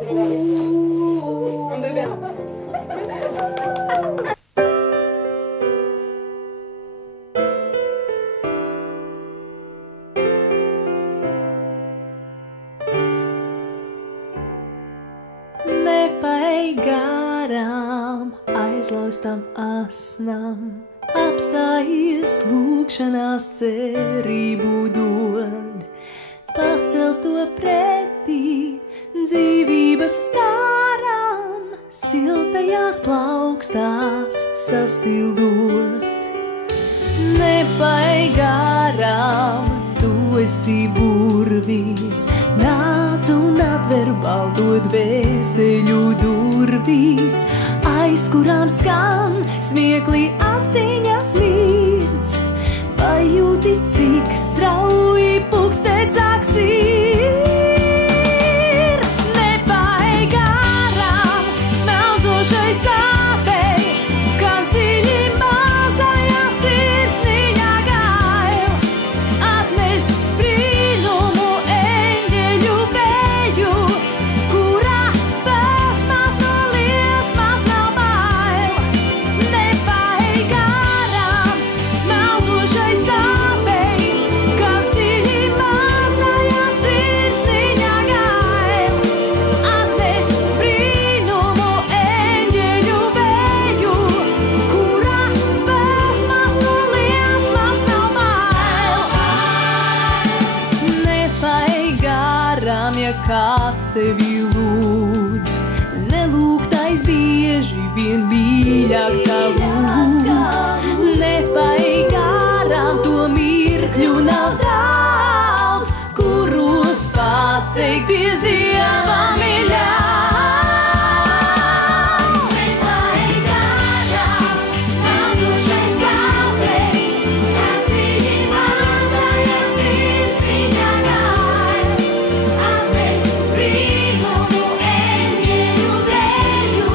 Nepaej garām aizlaustam asnam, apstājies lūgšanās cerību dod, pacel to pretī dzīvības staram, siltajās plaukstās sasildot. Nepaej garām, tu esi burvīs, nāc un atver baltot bēseļu durvīs, aiz kurām skan smiekli astiņas mirdz, vai jūti, cik strauji pukstēt sāk sirds. Nepaej garām smeldzošai sāpei, kā dziļi mazajā sirsniņā gail, atnes brīnumu eņģeļu vēju, kurā vēsmās no liesmās nav bail. Nepaej garām smeldzošai sāpei, kā dziļi mazajā sirsniņā gail, atnes brīnumu eņģeļu vēju, kurā vēsmās no liesmās nav bail. Nepaej garām, ja kāds tevi lūdz, nelūgtais bieži vien mīļāks kā lūdz. Nepaej garām, to mirkļu nav daudz, kuros pateikties Dievam ir ļauts. Nepaej garām smeldzošai sāpei, kas dziļi mazajā sirsniņā gail, atnes brīnumu eņģeļu vēju,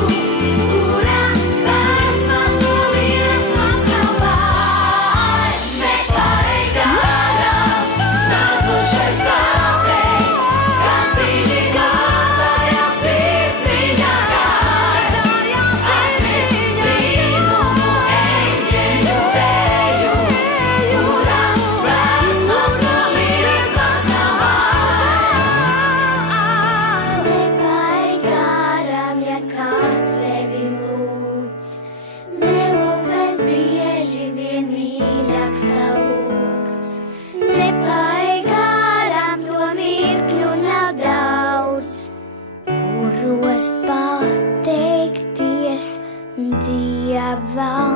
kurā vēsmās no liesmās nav bail. Nepaej garām smeldzošai sāpei, kas dziļi mazajā sirsniņā gail, atnes brīnumu eņģeļu vēju, kurā vēsmās no liesmās nav bail. Nepaej garām, ja kāds tevi lūdz, nelūgtais bieži vien mīļāks kā lūgts. Nepaej garām, to mirkļu nav daudz, kuros pateikties Dievam